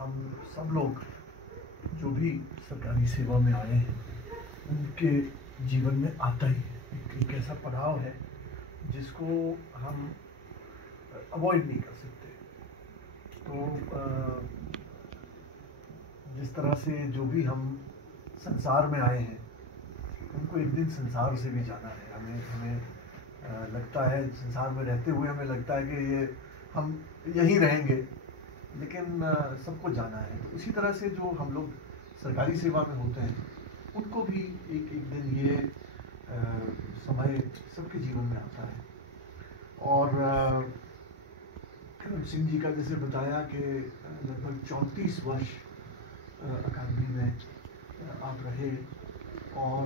हम सब लोग जो भी सरकारी सेवा में आए हैं उनके जीवन में आता ही है एक ऐसा पड़ाव है जिसको हम अवॉइड नहीं कर सकते। तो जिस तरह से जो भी हम संसार में आए हैं उनको एक दिन संसार से भी जाना है। हमें हमें लगता है संसार में रहते हुए हमें लगता है कि ये हम यहीं रहेंगे, लेकिन सबको जाना है। उसी तरह से जो हम लोग सरकारी सेवा में होते हैं उनको भी एक एक दिन ये समय सबके जीवन में आता है। और करम सिंह जी का जैसे बताया कि लगभग 34 वर्ष अकादमी में आप रहे और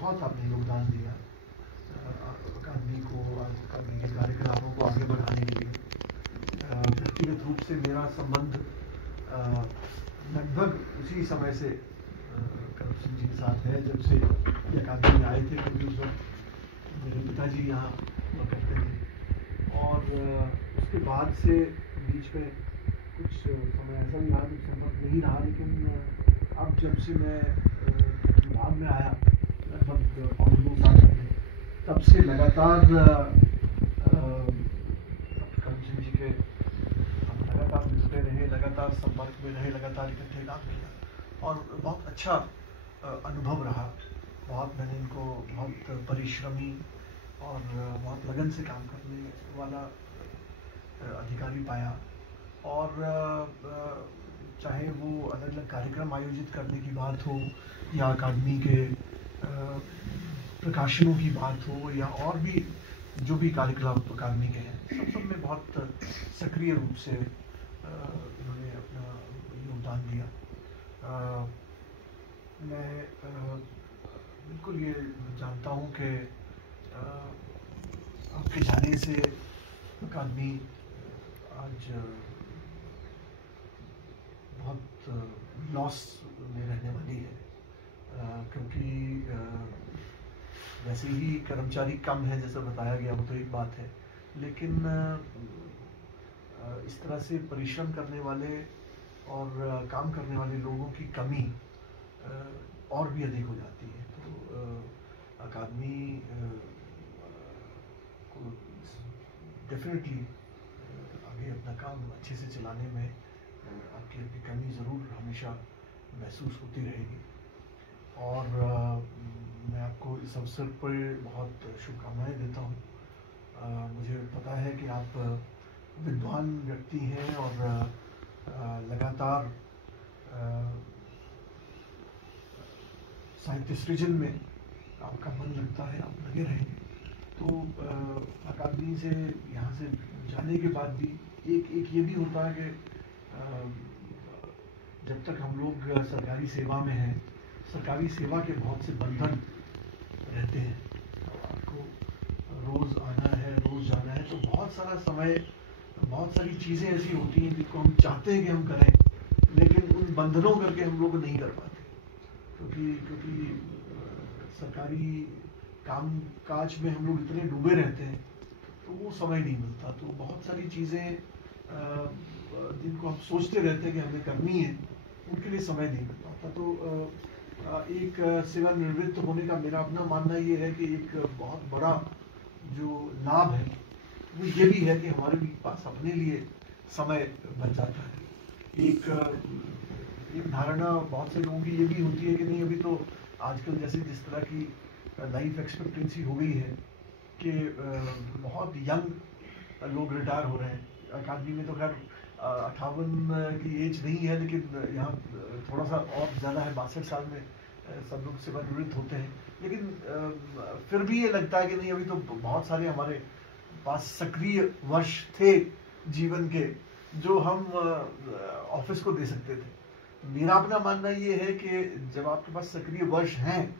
बहुत आपने योगदान दिया अकादमी को, अकादमी के कार्यक्रमों को आगे बढ़ाने के लिए। व्यक्तिगत रूप से मेरा संबंध लगभग उसी समय से करम सिंह जी के साथ है जब से ये अकादमी में आए थे, क्योंकि उस वक्त मेरे पिताजी यहाँ हुआ करते थे। और उसके बाद से बीच में कुछ समय ऐसा भी रहा जो संभव नहीं रहा, लेकिन अब जब से मैं विभाग में आया लगभग 2 साल पहले, तब से लगातार करम सिंह जी के हम लगातार मिलते रहे, लगातार संपर्क में रहे, लगातार इकट्ठे काम किया और बहुत अच्छा अनुभव रहा। बहुत मैंने इनको बहुत परिश्रमी और बहुत लगन से काम करने वाला अधिकारी पाया। और चाहे वो अलग अलग कार्यक्रम आयोजित करने की बात हो या अकादमी के प्रकाशनों की बात हो या और भी जो भी कार्यक्रम अकादमी के हैं, सब में बहुत सक्रिय रूप से उन्होंने अपना योगदान दिया। मैं बिल्कुल ये जानता हूँ कि आपके जाने से अकादमी आज बहुत लॉस में रहने वाली है, क्योंकि वैसे ही कर्मचारी कम है जैसा बताया गया, वो तो एक बात है, लेकिन इस तरह से परिश्रम करने वाले और काम करने वाले लोगों की कमी और भी अधिक हो जाती है। तो अकादमी को डेफिनेटली आगे अपना काम अच्छे से चलाने में आपकी अपनी कमी ज़रूर हमेशा महसूस होती रहेगी। और मैं आपको इस अवसर पर बहुत शुभकामनाएं देता हूँ। मुझे पता है कि आप विद्वान व्यक्ति हैं और लगातार साहित्य सृजन में आपका मन लगता है, आप लगे रहेंगे। तो अकादमी से यहाँ से जाने के बाद भी एक ये भी होता है कि जब तक हम लोग सरकारी सेवा में हैं, सरकारी सेवा के बहुत से बंधन रहते हैं। आपको रोज़ आना है, रोज़ जाना है, तो बहुत सारा समय, बहुत सारी चीज़ें ऐसी होती हैं जिनको हम चाहते हैं कि हम करें, लेकिन उन बंधनों करके हम लोग नहीं कर पाते, क्योंकि सरकारी काम काज में हम लोग इतने डूबे रहते हैं तो वो समय नहीं मिलता। तो बहुत सारी चीज़ें जिनको हम सोचते रहते हैं कि हमें करनी है, उनके लिए समय नहीं मिल पाता। तो एक सेवानिवृत्त होने का मेरा अपना मानना ये है कि एक बहुत बड़ा जो लाभ है वो ये भी है कि हमारे पास अपने लिए समय बच जाता है। एक धारणा बहुत से लोगों की ये भी होती है कि नहीं, अभी तो आजकल जैसे जिस तरह की लाइफ एक्सपेक्टेंसी हो गई है कि बहुत यंग लोग रिटायर हो रहे हैं। अकादमी में तो खैर 58 की एज नहीं है, लेकिन यहाँ थोड़ा सा और ज़्यादा है, 62 साल में सब लोग सेवानिवृत्त होते हैं। लेकिन फिर भी ये लगता है कि नहीं, अभी तो बहुत सारे हमारे पास सक्रिय वर्ष थे जीवन के जो हम ऑफिस को दे सकते थे। मेरा अपना मानना ये है कि जब आपके पास सक्रिय वर्ष हैं,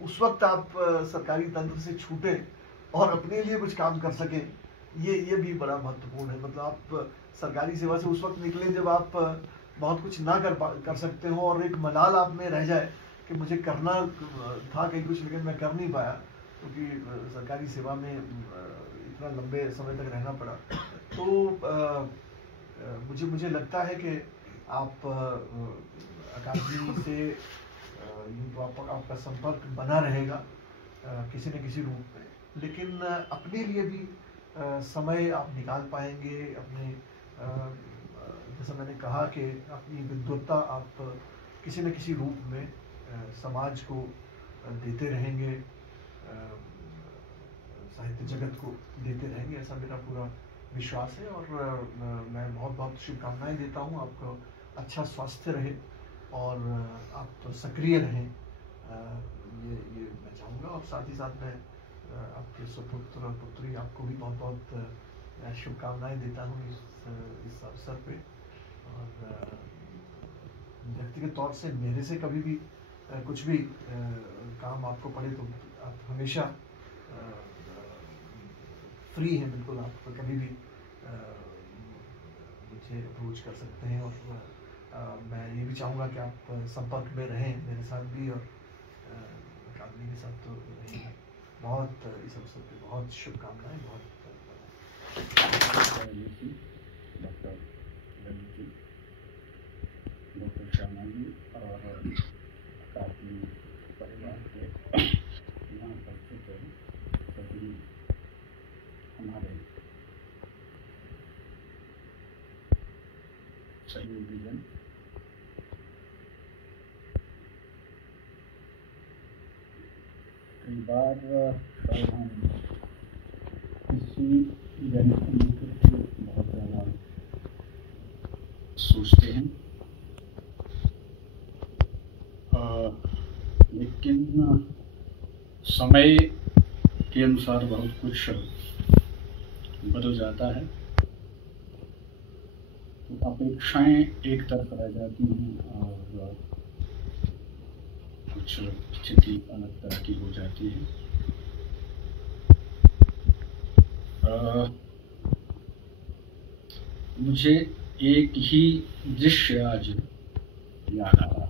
उस वक्त आप सरकारी तंत्र से छूटें और अपने लिए कुछ काम कर सकें, ये भी बड़ा महत्वपूर्ण है। मतलब आप सरकारी सेवा से उस वक्त निकलें जब आप बहुत कुछ ना कर सकते हो और एक मलाल आप में रह जाए कि मुझे करना था कहीं कुछ, लेकिन मैं कर नहीं पाया क्योंकि सरकारी सेवा में इतना लंबे समय तक रहना पड़ा। तो मुझे लगता है कि आप अकादमी से यूँ तो आपका संपर्क बना रहेगा किसी न किसी रूप में, लेकिन अपने लिए भी समय आप निकाल पाएंगे अपने जैसा मैंने कहा कि अपनी विद्वत्ता आप किसी न किसी रूप में समाज को देते रहेंगे, साहित्य जगत को देते रहेंगे, ऐसा मेरा पूरा विश्वास है। और मैं बहुत बहुत शुभकामनाएं देता हूँ आपको। अच्छा स्वास्थ्य रहे और आप सक्रिय रहें, ये मैं चाहूँगा। और साथ ही साथ मैं आपके सुपुत्र और पुत्री आपको भी बहुत बहुत शुभकामनाएं देता हूँ इस अवसर पे। और व्यक्तिगत तौर से मेरे से कभी भी कुछ भी काम आपको पड़े तो आप हमेशा फ्री हैं, बिल्कुल आप कभी भी मुझे अप्रोच कर सकते हैं। और मैं ये भी चाहूँगा कि आप संपर्क में रहें मेरे साथ भी और अकादमी के साथ तो रहें। बहुत इस अवसर पे बहुत शुभकामनाएं। बहुत डॉक्टर श्यामा जी और अकादमी परिवार के यहाँ उपस्थित सभी हमारे सहयोगी जन, कई बार हम किसी जन को लेकर बहुत ज़्यादा सोचते हैं, लेकिन समय के अनुसार बहुत कुछ बदल जाता है, तो अपेक्षाएं एक तरफ रह जाती हैं और कुछ स्थिति अलग तरह की हो जाती है। मुझे एक ही दृश्य आज याद आ रहा।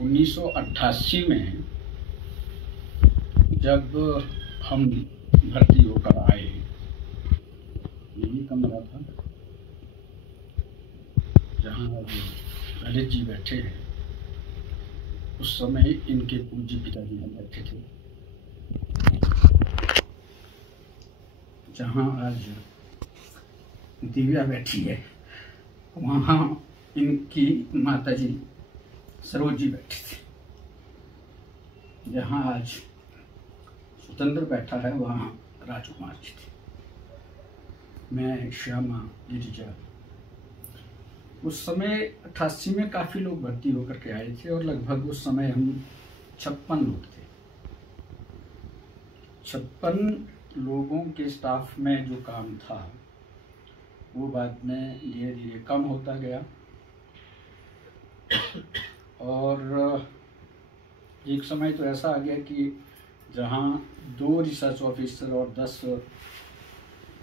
1988 में जब हम भर्ती होकर आए, यही कमरा था जहाँ ललित जी बैठे हैं। उस समय इनके पूज्य पिताजी हम बैठे थे, जहाँ आज दिव्या बैठी है, वहाँ इनकी माताजी सरोज जी बैठी थी। जहाँ आज स्वतंत्र बैठा है, वहाँ राजकुमार जी थे। मैं, श्यामा, गिरिजा। उस समय 88 में काफ़ी लोग भर्ती होकर के आए थे और लगभग उस समय हम 56 लोग थे। 56 लोगों के स्टाफ में जो काम था वो बाद में धीरे धीरे कम होता गया और एक समय तो ऐसा आ गया कि जहाँ 2 रिसर्च ऑफिसर और 10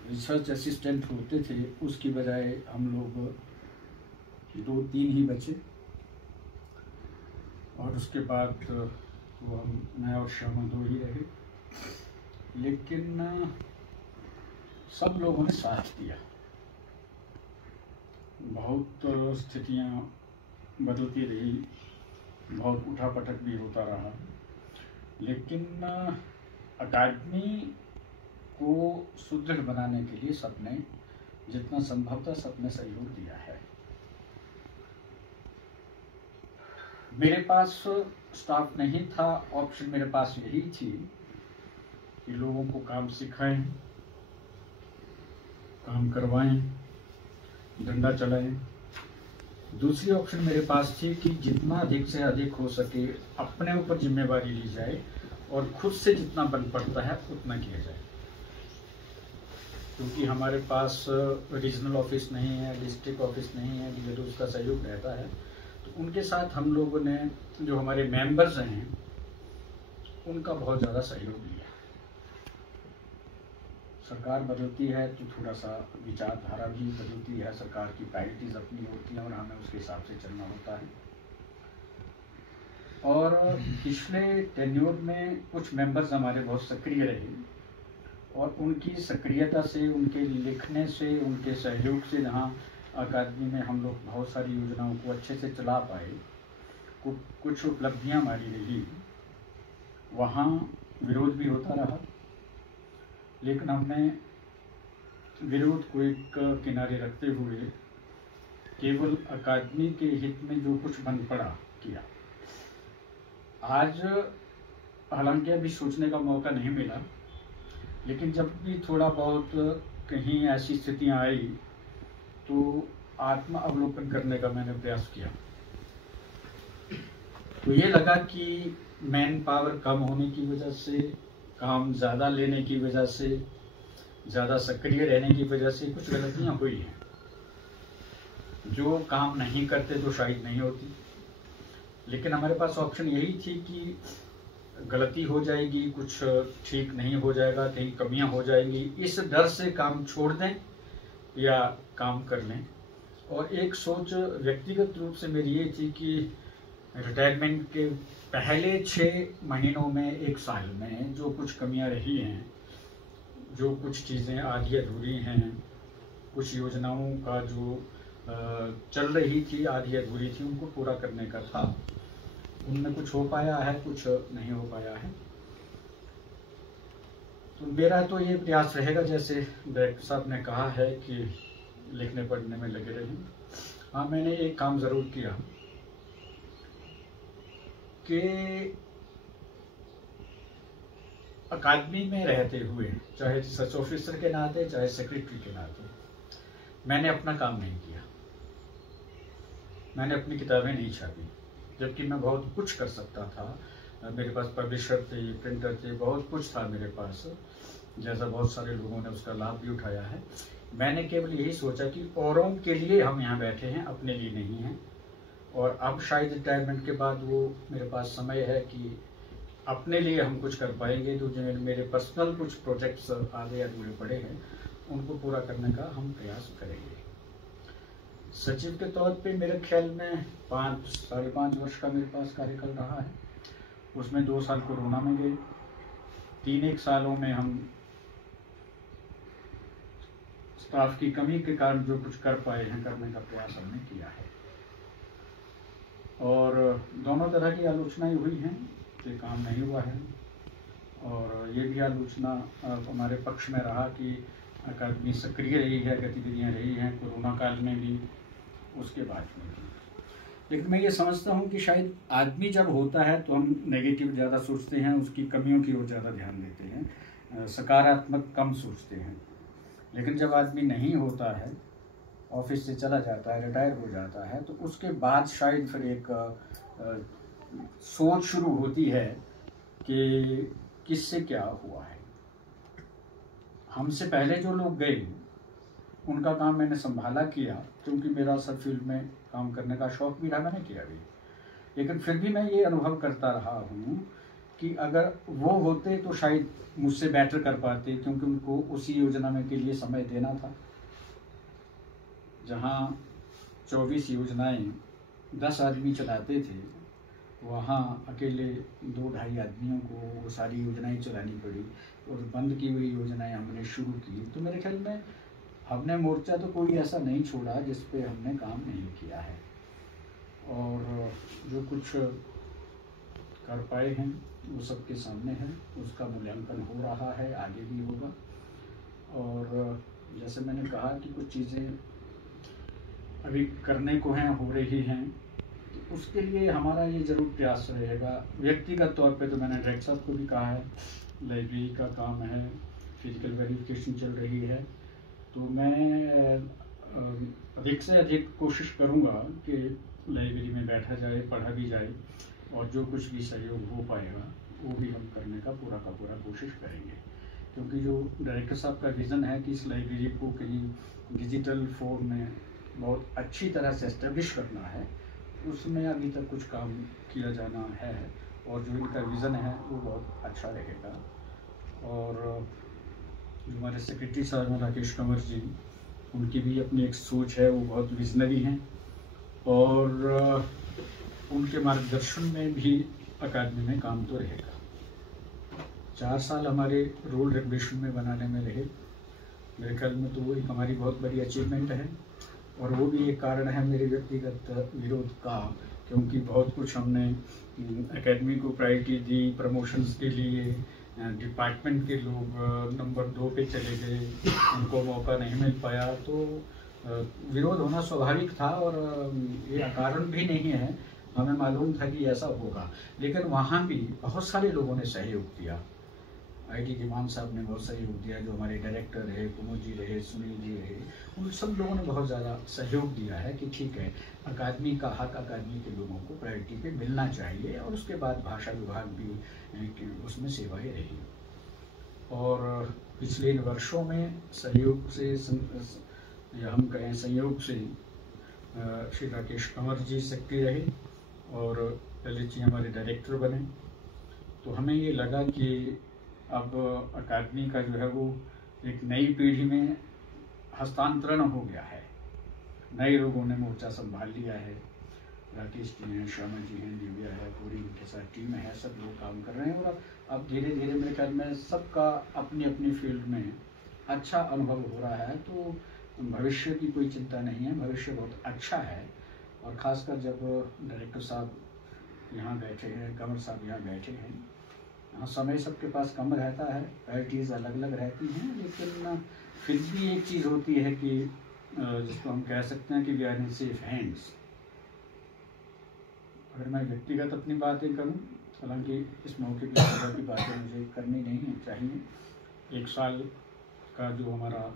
रिसर्च असिस्टेंट होते थे, उसकी बजाय हम लोग 2-3 ही बचे। और उसके बाद वो मैं और श्यामा 2 ही रहे, लेकिन सब लोगों ने साथ दिया। बहुत स्थितियाँ बदलती रही, बहुत उठापटक भी होता रहा, लेकिन अकादमी को सुदृढ़ बनाने के लिए सबने जितना संभव था सबने सहयोग दिया है। मेरे पास स्टाफ नहीं था, ऑप्शन मेरे पास यही थी कि लोगों को काम सिखाएं, काम करवाएं, डंडा चलाएं। दूसरी ऑप्शन मेरे पास थी कि जितना अधिक से अधिक हो सके अपने ऊपर जिम्मेवारी ली जाए और खुद से जितना बन पड़ता है उतना किया जाए, क्योंकि हमारे पास रीजनल ऑफिस नहीं है, डिस्ट्रिक्ट ऑफिस नहीं है, जरूर उसका सहयोग रहता है। तो उनके साथ हम लोगों ने, जो हमारे मेंबर्स हैं, उनका बहुत ज़्यादा सहयोग लिया। सरकार बदलती है तो थोड़ा सा विचारधारा भी बदलती है, सरकार की प्रायोरिटीज अपनी होती हैं और हमें उसके हिसाब से चलना होता है। और पिछले टेन्योर में कुछ मेंबर्स हमारे बहुत सक्रिय रहे और उनकी सक्रियता से, उनके लिखने से, उनके सहयोग से जहाँ अकादमी में हम लोग बहुत सारी योजनाओं को अच्छे से चला पाए, कुछ उपलब्धियाँ हमारी रही, वहाँ विरोध भी होता रहा, लेकिन हमने विरोध को एक किनारे रखते हुए केवल अकादमी के हित में जो कुछ बन पड़ा किया। आज हालांकि अभी सोचने का मौका नहीं मिला, लेकिन जब भी थोड़ा बहुत कहीं ऐसी स्थितियां आई तो आत्म अवलोकन करने का मैंने प्रयास किया। तो ये लगा कि मैन पावर कम होने की वजह से, काम ज़्यादा लेने की वजह से, ज़्यादा सक्रिय रहने की वजह से कुछ गलतियां हुई हैं। जो काम नहीं करते तो शायद नहीं होती, लेकिन हमारे पास ऑप्शन यही थी कि गलती हो जाएगी, कुछ ठीक नहीं हो जाएगा, कहीं कमियां हो जाएंगी, इस डर से काम छोड़ दें या काम कर लें। और एक सोच व्यक्तिगत रूप से मेरी ये थी कि रिटायरमेंट के पहले 6 महीनों में, 1 साल में जो कुछ कमियां रही हैं, जो कुछ चीज़ें आधी अधूरी हैं, कुछ योजनाओं का जो चल रही थी आधी अधूरी थी, उनको पूरा करने का था। उनमें कुछ हो पाया है, कुछ नहीं हो पाया है। तो मेरा तो ये प्रयास रहेगा, जैसे डायरेक्टर साहब ने कहा है कि लिखने पढ़ने में लगे रहें। हाँ, मैंने एक काम ज़रूर किया कि अकादमी में रहते हुए, चाहे रिसर्च ऑफिसर के नाते, चाहे सेक्रेटरी के नाते, मैंने अपना काम नहीं किया। मैंने अपनी किताबें नहीं छापी, जबकि मैं बहुत कुछ कर सकता था। मेरे पास पब्लिशर थे, प्रिंटर थे, बहुत कुछ था मेरे पास, जैसा बहुत सारे लोगों ने उसका लाभ भी उठाया है। मैंने केवल यही सोचा कि औरों के लिए हम यहाँ बैठे हैं, अपने लिए नहीं हैं। और अब शायद रिटायरमेंट के बाद वो मेरे पास समय है कि अपने लिए हम कुछ कर पाएंगे। तो जो मेरे पर्सनल कुछ प्रोजेक्ट्स आगे अधूरे पड़े हैं, उनको पूरा करने का हम प्रयास करेंगे। सचिव के तौर पे मेरे ख्याल में 5-5.5 वर्ष का मेरे पास कार्यकाल रहा है। उसमें 2 साल कोरोना में गए, 3-1 सालों में हम स्टाफ की कमी के कारण जो कुछ कर पाए हैं, करने का प्रयास हमने किया है। और दोनों तरह की आलोचनाएं हुई हैं कि काम नहीं हुआ है, और ये भी आलोचना हमारे पक्ष में रहा कि अकादमी सक्रिय रही है, गतिविधियां रही हैं कोरोना काल में भी, उसके बाद में भी। लेकिन मैं ये समझता हूँ कि शायद आदमी जब होता है तो हम नेगेटिव ज़्यादा सोचते हैं, उसकी कमियों की ओर ज़्यादा ध्यान देते हैं, सकारात्मक कम सोचते हैं। लेकिन जब आदमी नहीं होता है, ऑफिस से चला जाता है, रिटायर हो जाता है, तो उसके बाद शायद फिर एक सोच शुरू होती है कि किससे क्या हुआ है। हमसे पहले जो लोग गए उनका काम मैंने संभाला किया, क्योंकि मेरा सब फील्ड में काम करने का शौक भी रहा, मैंने किया भी। लेकिन फिर भी मैं ये अनुभव करता रहा हूँ कि अगर वो होते तो शायद मुझसे बेटर कर पाते, क्योंकि उनको उसी योजना में के लिए समय देना था। जहाँ 24 योजनाएं 10 आदमी चलाते थे, वहाँ अकेले 2-2.5 आदमियों को वो सारी योजनाएं चलानी पड़ी, और बंद की हुई योजनाएं हमने शुरू की। तो मेरे ख्याल में हमने मोर्चा तो कोई ऐसा नहीं छोड़ा जिस पे हमने काम नहीं किया है, और जो कुछ कर पाए हैं वो सबके सामने है, उसका मूल्यांकन हो रहा है, आगे भी होगा। और जैसे मैंने कहा कि कुछ चीज़ें अभी करने को हैं, हो रही हैं, तो उसके लिए हमारा ये ज़रूर प्रयास रहेगा। व्यक्तिगत तौर पे तो मैंने डायरेक्टर साहब को भी कहा है, लाइब्रेरी का काम है, फिजिकल वेरिफिकेशन चल रही है, तो मैं अधिक से अधिक कोशिश करूँगा कि लाइब्रेरी में बैठा जाए, पढ़ा भी जाए, और जो कुछ भी सहयोग हो पाएगा वो भी हम करने का पूरा कोशिश करेंगे। क्योंकि जो डायरेक्टर साहब का विज़न है कि इस लाइब्रेरी को कहीं डिजिटल फॉर्म में बहुत अच्छी तरह से एस्टेब्लिश करना है, उसमें अभी तक कुछ काम किया जाना है, और जो इनका विज़न है वो बहुत अच्छा रहेगा। और जो हमारे सेक्रेटरी साहब हैं राकेश कंवर जी, उनकी भी अपनी एक सोच है, वो बहुत विजनरी हैं, और उनके मार्गदर्शन में भी अकादमी में काम तो रहेगा। 4 साल हमारे रूल रेगुलेशन में बनाने में रहे। मेरे ख्याल में तो वो एक हमारी बहुत बड़ी अचीवमेंट है, और वो भी एक कारण है मेरे व्यक्तिगत विरोध का, क्योंकि बहुत कुछ हमने एकेडमी को प्रायोरिटी दी, प्रमोशंस के लिए डिपार्टमेंट के लोग नंबर 2 पे चले गए, उनको मौका नहीं मिल पाया, तो विरोध होना स्वाभाविक था और ये कारण भी नहीं है, हमें मालूम था कि ऐसा होगा। लेकिन वहाँ भी बहुत सारे लोगों ने सहयोग दिया। आईटी के मान साहब ने बहुत सहयोग दिया, जो हमारे डायरेक्टर रहे, कुमुद जी रहे, सुनील जी रहे, उन सब लोगों ने बहुत ज़्यादा सहयोग दिया है कि ठीक है, अकादमी का हक अकादमी के लोगों को प्रायोरिटी पे मिलना चाहिए, और उसके बाद भाषा विभाग भी उसमें सेवाएं रही। और पिछले इन वर्षों में सहयोग से, या हम कहें संयोग से, श्री राकेश कंवर जी सेक्रेटरी रहे और ललित जी हमारे डायरेक्टर बने। तो हमें ये लगा कि अब अकादमी का जो है वो एक नई पीढ़ी में हस्तांतरण हो गया है, नए लोगों ने मोर्चा संभाल लिया है। राकेश जी हैं, श्यामा जी हैं, दिव्या है, पूरी उनके साथ टीम है, सब लोग काम कर रहे हैं, और अब धीरे धीरे मेरे ख्याल में सबका अपनी अपनी फील्ड में अच्छा अनुभव हो रहा है। तो भविष्य की कोई चिंता नहीं है, भविष्य बहुत अच्छा है। और ख़ासकर जब डायरेक्टर साहब यहाँ बैठे हैं, कंवर साहब यहाँ बैठे हैं, हाँ, समय सबके पास कम रहता है, प्रायोरिटीज़ अलग अलग रहती हैं, लेकिन फिर भी एक चीज़ होती है कि जिसको हम कह सकते हैं कि we are in safe hands. अगर मैं व्यक्तिगत अपनी बातें करूं, हालांकि इस मौके पर इस तरह की बातें मुझे करनी नहीं है चाहिए। 1 साल का जो हमारा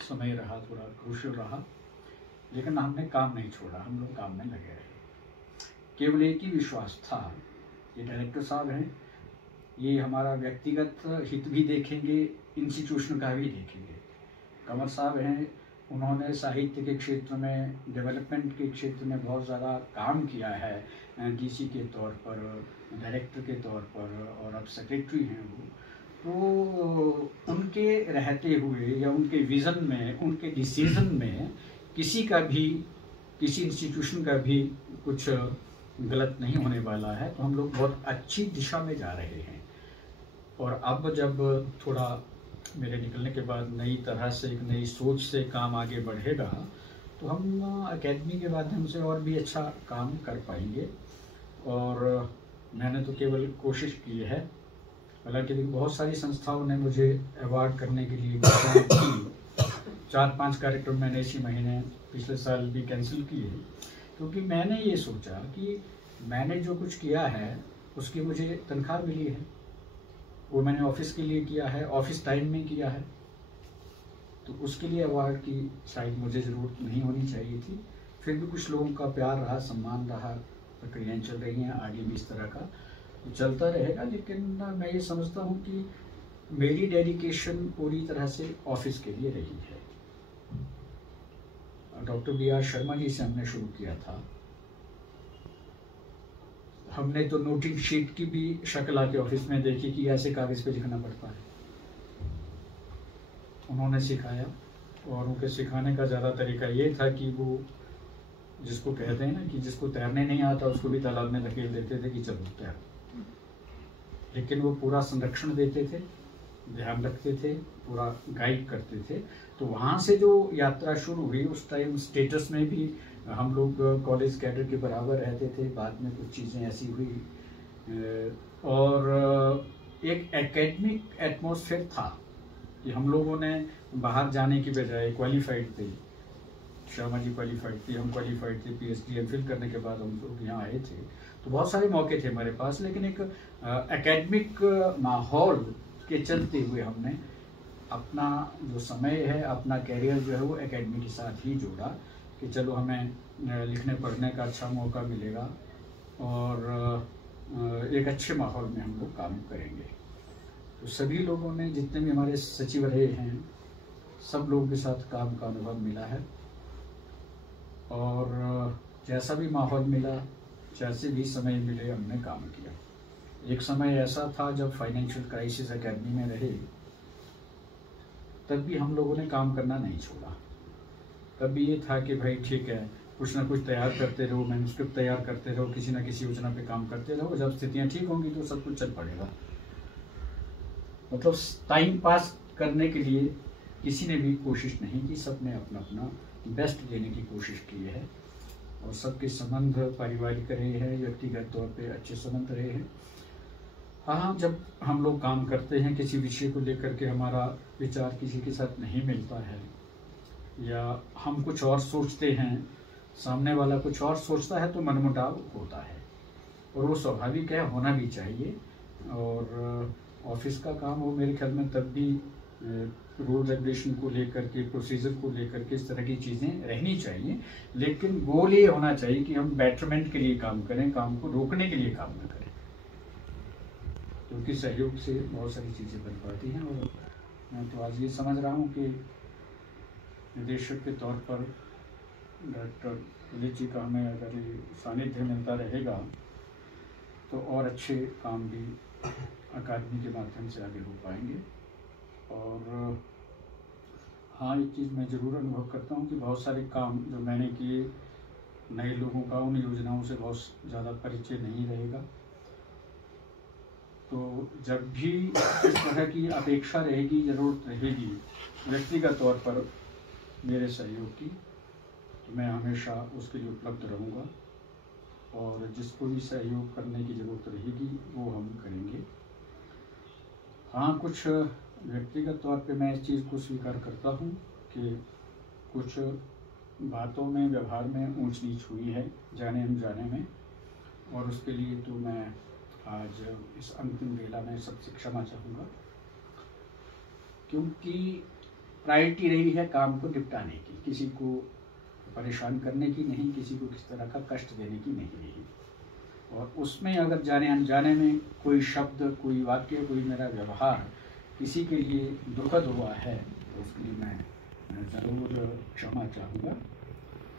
समय रहा थोड़ा क्रूशियल रहा, लेकिन हमने काम नहीं छोड़ा, हम लोग काम में लगे रहे। केवल एक ही विश्वास था, ये डायरेक्टर साहब हैं, ये हमारा व्यक्तिगत हित भी देखेंगे, इंस्टीट्यूशन का भी देखेंगे। कंवर साहब हैं, उन्होंने साहित्य के क्षेत्र में, डेवलपमेंट के क्षेत्र में बहुत ज़्यादा काम किया है, डीसी के तौर पर, डायरेक्टर के तौर पर, और अब सेक्रेटरी हैं वो। तो उनके रहते हुए या उनके विज़न में, उनके डिसीज़न में किसी का भी, किसी इंस्टीट्यूशन का भी कुछ गलत नहीं होने वाला है। तो हम लोग बहुत अच्छी दिशा में जा रहे हैं। और अब जब थोड़ा मेरे निकलने के बाद नई तरह से, एक नई सोच से काम आगे बढ़ेगा, तो हम एकेडमी के माध्यम से और भी अच्छा काम कर पाएंगे। और मैंने तो केवल कोशिश की है, हालांकि बहुत सारी संस्थाओं ने मुझे अवार्ड करने के लिए की। 4-5 कार्यक्रम मैंने इसी महीने पिछले साल भी कैंसिल किए, क्योंकि मैंने ये सोचा कि मैंने जो कुछ किया है उसकी मुझे तनख्वाह मिली है, वो मैंने ऑफिस के लिए किया है, ऑफिस टाइम में किया है, तो उसके लिए अवार्ड की शायद मुझे ज़रूरत नहीं होनी चाहिए थी। फिर भी कुछ लोगों का प्यार रहा, सम्मान रहा, प्रक्रियाएँ चल रही हैं, आगे भी इस तरह का चलता रहेगा। लेकिन मैं ये समझता हूँ कि मेरी डेडिकेशन पूरी तरह से ऑफिस के लिए रही है। डॉक्टर BR शर्मा जी से हमने शुरू किया था। हमने तो नोटिंग शीट की भी शक्ल आके ऑफिस में देखी कि ऐसे कागज़ पे लिखना पड़ता है। उन्होंने सिखाया, और उनके सिखाने का ज़्यादा तरीका ये था कि वो जिसको कहते हैं ना कि जिसको तैरने नहीं आता उसको भी तालाब में धकेल देते थे कि चलो तैर, लेकिन वो पूरा संरक्षण देते थे, ध्यान रखते थे, पूरा गाइड करते थे। तो वहाँ से जो यात्रा शुरू हुई, उस टाइम स्टेटस में भी हम लोग कॉलेज कैडर के बराबर रहते थे। बाद में कुछ चीज़ें ऐसी हुई, और एक एकेडमिक एटमॉस्फेयर था कि हम लोगों ने बाहर जाने की बजाय क्वालिफाइड थे। श्यामा जी क्वालिफाइड थी, हम क्वालिफाइड थे, PhD MPhil करने के बाद हम लोग यहाँ आए थे। तो बहुत सारे मौके थे हमारे पास, लेकिन एक एकेडमिक माहौल के चलते हुए हमने अपना जो समय है, अपना कैरियर जो है वो एकेडमी के साथ ही जोड़ा कि चलो हमें लिखने पढ़ने का अच्छा मौका मिलेगा और एक अच्छे माहौल में हम लोग काम करेंगे। तो सभी लोगों ने, जितने भी हमारे सचिव रहे हैं, सब लोगों के साथ काम का अनुभव मिला है, और जैसा भी माहौल मिला, जैसे भी समय मिले, हमने काम किया। एक समय ऐसा था जब फाइनेंशियल क्राइसिस एकेडमी में रहे, तब भी हम लोगों ने काम करना नहीं छोड़ा। तब भी ये था कि भाई ठीक है, कुछ ना कुछ तैयार करते रहो, मैन्युस्क्रिप्ट तैयार करते रहो, किसी ना किसी योजना पे काम करते रहो, जब स्थितियाँ ठीक होंगी तो सब कुछ चल पड़ेगा। मतलब टाइम पास करने के लिए किसी ने भी कोशिश नहीं की, सबने अपना अपना बेस्ट देने की कोशिश की है और सबके संबंध पारिवारिक रहे हैं, व्यक्तिगत तौर पे अच्छे संबंध रहे हैं। हाँ, जब हम लोग काम करते हैं किसी विषय को लेकर के हमारा विचार किसी के साथ नहीं मिलता है या हम कुछ और सोचते हैं, सामने वाला कुछ और सोचता है, तो मनमुटाव होता है और वो स्वाभाविक है, होना भी चाहिए। और ऑफिस का काम हो, मेरे ख्याल में तब भी रूल रेगुलेशन को लेकर के, प्रोसीजर को लेकर के इस तरह की चीज़ें रहनी चाहिए, लेकिन गोल ये होना चाहिए कि हम बेटरमेंट के लिए काम करें, काम को रोकने के लिए काम न करें, क्योंकि सहयोग से बहुत सारी चीज़ें बन पाती हैं। और मैं तो आज ये समझ रहा हूँ कि निदेशक के तौर पर डॉक्टर पुलिस जी का हमें अगर ये सानिध्य मिलता रहेगा तो और अच्छे काम भी अकादमी के माध्यम से आगे हो पाएंगे। और हाँ, एक चीज़ मैं ज़रूर अनुभव करता हूँ कि बहुत सारे काम जो मैंने किए, नए लोगों का उन योजनाओं से बहुत ज़्यादा परिचय नहीं रहेगा, तो जब भी इस तरह की अपेक्षा रहेगी, ज़रूरत रहेगी व्यक्तिगत तौर पर मेरे सहयोग की, तो मैं हमेशा उसके लिए उपलब्ध रहूँगा और जिसको भी सहयोग करने की ज़रूरत रहेगी वो हम करेंगे। हाँ, कुछ व्यक्तिगत तौर पे मैं इस चीज़ को स्वीकार करता हूँ कि कुछ बातों में, व्यवहार में ऊंच नीच हुई है जाने अनजाने में, और उसके लिए तो मैं आज इस अंतिम बेला में सबसे क्षमा चाहूँगा, क्योंकि प्रायोरिटी रही है काम को निपटाने की, किसी को परेशान करने की नहीं, किसी को किस तरह का कष्ट देने की नहीं रही। और उसमें अगर जाने अनजाने में कोई शब्द, कोई वाक्य, कोई मेरा व्यवहार किसी के लिए दुखद हुआ है तो उसके लिए मैं ज़रूर क्षमा चाहूँगा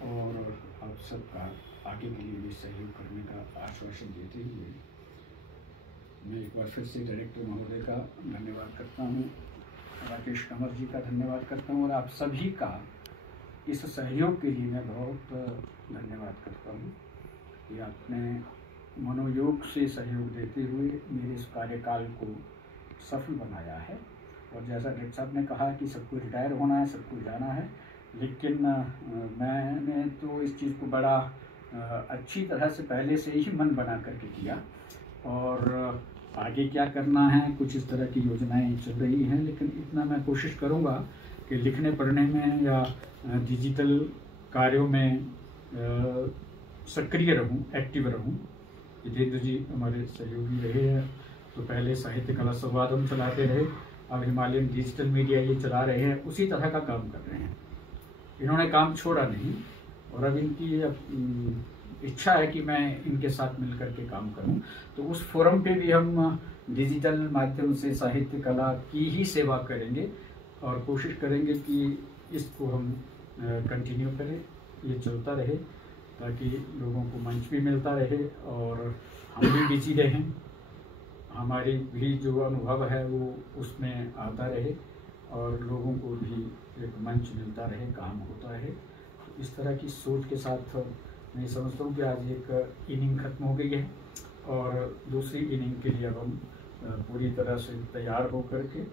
और आप सबका आगे के लिए भी सहयोग करने का आश्वासन देते हुए मैं एक बार फिर से डायरेक्टर महोदय का धन्यवाद करता हूँ, राकेश कंवर जी का धन्यवाद करता हूँ और आप सभी का इस सहयोग के लिए मैं बहुत धन्यवाद करता हूँ कि आपने मनोयोग से सहयोग देते हुए मेरे इस कार्यकाल को सफल बनाया है। और जैसा डाक्टर साहब ने कहा कि सबको रिटायर होना है, सबको जाना है, लेकिन मैंने तो इस चीज़ को बड़ा अच्छी तरह से पहले से ही मन बना करके किया और आगे क्या करना है, कुछ इस तरह की योजनाएं चल रही हैं, लेकिन इतना मैं कोशिश करूँगा कि लिखने पढ़ने में या डिजिटल कार्यों में सक्रिय रहूं, एक्टिव रहूं। जितेंद्र जी हमारे सहयोगी रहे हैं, तो पहले साहित्य कला संवाद हम चलाते रहे, अब हिमालयन डिजिटल मीडिया ये चला रहे हैं, उसी तरह का काम कर रहे हैं। इन्होंने काम छोड़ा नहीं और अब इनकी इच्छा है कि मैं इनके साथ मिल करके काम करूं, तो उस फोरम पे भी हम डिजिटल माध्यम से साहित्य कला की ही सेवा करेंगे और कोशिश करेंगे कि इसको हम कंटिन्यू करें, ये चलता रहे ताकि लोगों को मंच भी मिलता रहे और हम भी बिजी रहें, हमारी भी जो अनुभव है वो उसमें आता रहे और लोगों को भी एक मंच मिलता रहे, काम होता रहे। तो इस तरह की सोच के साथ मैं समझता हूँ कि आज एक इनिंग खत्म हो गई है और दूसरी इनिंग के लिए अब हम पूरी तरह से तैयार हो करके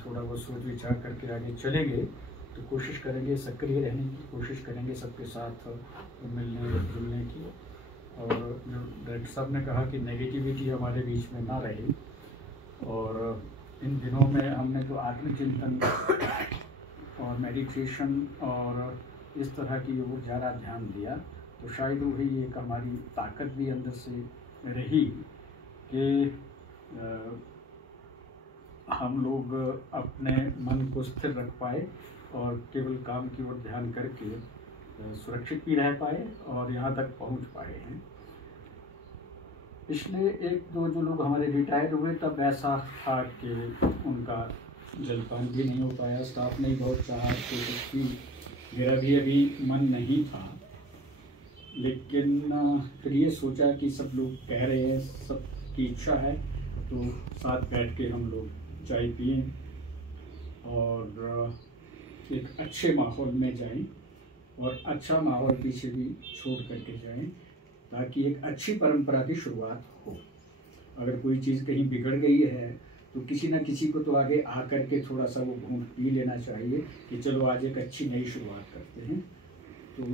थोड़ा वो सोच विचार करके आगे चलेंगे। तो कोशिश करेंगे सक्रिय रहने की, कोशिश करेंगे सबके साथ मिलने जुलने की, और जो डायरेक्टर साहब ने कहा कि नेगेटिविटी हमारे बीच में ना रहे, और इन दिनों में हमने जो आत्मचिंतन और मेडिटेशन और इस तरह की ओर ज़्यादा ध्यान दिया, तो शायद वही एक हमारी ताकत भी अंदर से रही कि हम लोग अपने मन को स्थिर रख पाए और केवल काम की ओर ध्यान करके सुरक्षित भी रह पाए और यहाँ तक पहुँच पाए हैं। पिछले एक दो जो लोग हमारे रिटायर हुए तब ऐसा था कि उनका जलपान भी नहीं हो पाया, स्टाफ ने बहुत चाहा तो भी मेरा भी अभी मन नहीं था, लेकिन फिर ये सोचा कि सब लोग कह रहे हैं, सबकी इच्छा है, तो साथ बैठ के हम लोग चाय पिए और एक अच्छे माहौल में जाएं और अच्छा माहौल पीछे भी छोड़ करके जाएं, ताकि एक अच्छी परंपरा की शुरुआत हो। अगर कोई चीज़ कहीं बिगड़ गई है तो किसी न किसी को तो आगे आकर के थोड़ा सा वो घूंट पी लेना चाहिए कि चलो आज एक अच्छी नई शुरुआत करते हैं। तो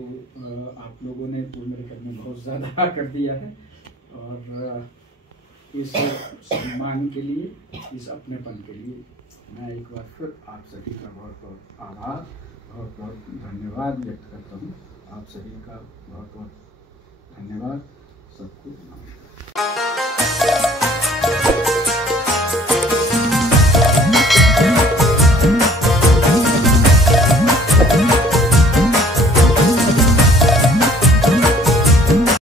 आप लोगों ने तो मेरे ख्याल में बहुत ज़्यादा कर दिया है, और इस सम्मान के लिए, इस अपनेपन के लिए मैं एक बार फिर आप सभी का बहुत बहुत आभार, बहुत बहुत धन्यवाद व्यक्त करता हूँ। आप सभी का बहुत बहुत धन्यवाद। सबको नमस्कार।